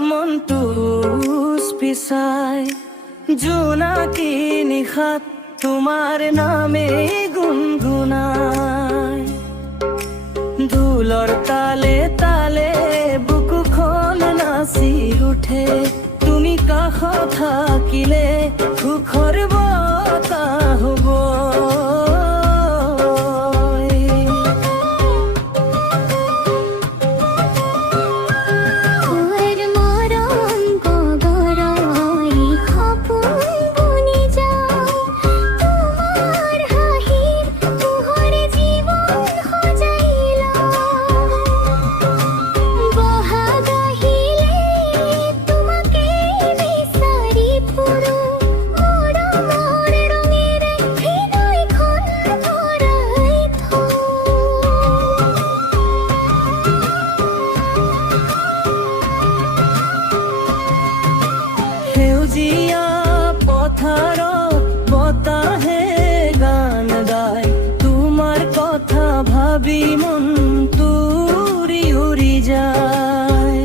মনটো পিছাই জোনাকী নিশাত তোমাৰ নামে গুণগুণাই ঢোলৰ তালে তালে বুকুখন নাচি উঠে তুমি কাষত থাকিলে সুখৰ বতাহ হ'ব সেউজীয়া পথাৰত বতাহে গান গায় তোমাৰ কথা ভাবি মনটো উৰি উৰি যায়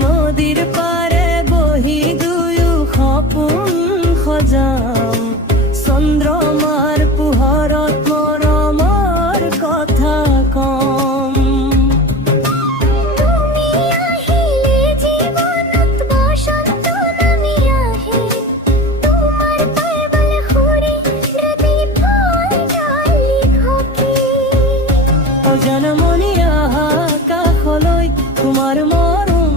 নদীৰ পাৰে বহি দুয়ো সপোন সজাম চন্দ্ৰমাৰ পোহৰত মৰমৰ কথা কম তুমি আহিলে জীৱনত বসন্ত নামি আহে তোমাৰ পাইবল সুৰে ৰাতি ফল ডালি খকি অজানমনি আহা কাষলৈ তোমাৰ মৰম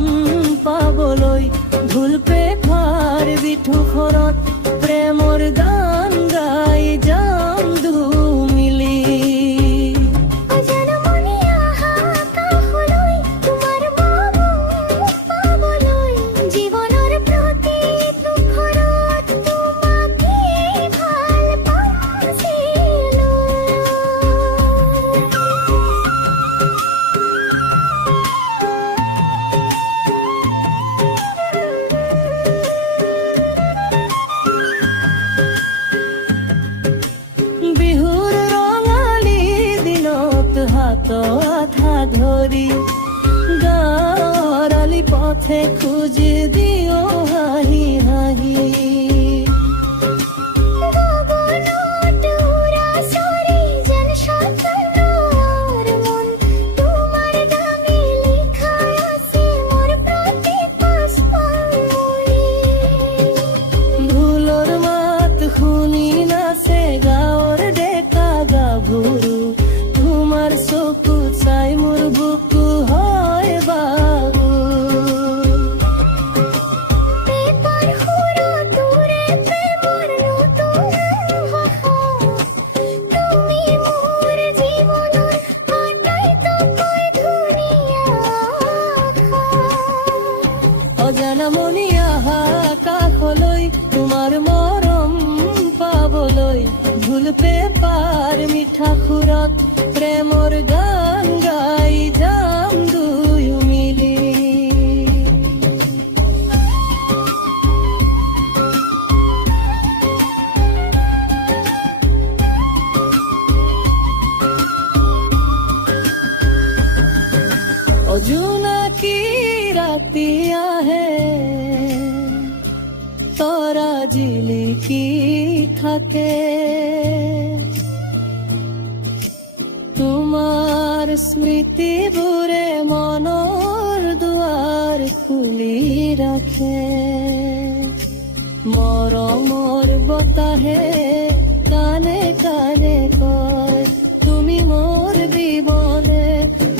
পাবলৈ ঢোল পেঁপাৰ বিঠুখনত প্ৰেমৰ গান গাই যাম দুমিলি অজানমনি আহা কাষলৈ তোমাৰ মৰম পাবলৈ জীৱনৰ প্ৰতি দুখৰত তোমাকে ভাল পাইছিলোঁ বিহুৰ ৰঙালী দিনত হাত আঠা ধৰি গাঁৱৰ আলি পথে খুজি দিও হাঁহি হাঁহি গগনত উৰা চৰে যেন সপোনৰ মন তোমাৰ নামে লিখা আছে মোৰ প্ৰতি পুষ্পাঞ্জলি ঢোলৰ মাত শুনি নাচে গাঁৱৰ ডেকা গাভৰু তোমাৰ চকু চাই মোৰ বুকু হয় বাবু পেপাৰ সুৰটোৰে প্ৰেমৰ নতুন ভাষা তুমি মোৰ জীৱনৰ আটাইতকৈ ধুনীয়া আশা অজানমনি আহা কাষলৈ তোমাৰ মৰম পাবলৈ ঢোল পেঁপাৰ মিঠা সুৰত প্ৰেমৰ গান গাই যাম দুয়ো মিলি অজোনাকী ৰাতি আহে তৰা জিলিকি থাকে তোমাৰ স্মৃতিবোৰে মনৰ দুৱাৰ খুলি ৰাখে মৰমৰ বতাহে কানে কানে কয় তুমি মোৰ জীৱনে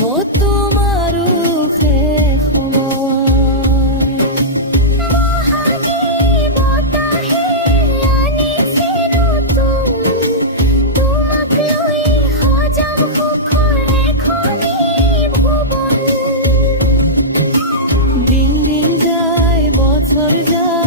মই তোমাৰো শেষ সময় বহাগী বতাহে আনিছে নতুন তোমাক লৈ সজাম সুখৰ এখনি ভুৱন দিন দিন যায় বছৰ যায়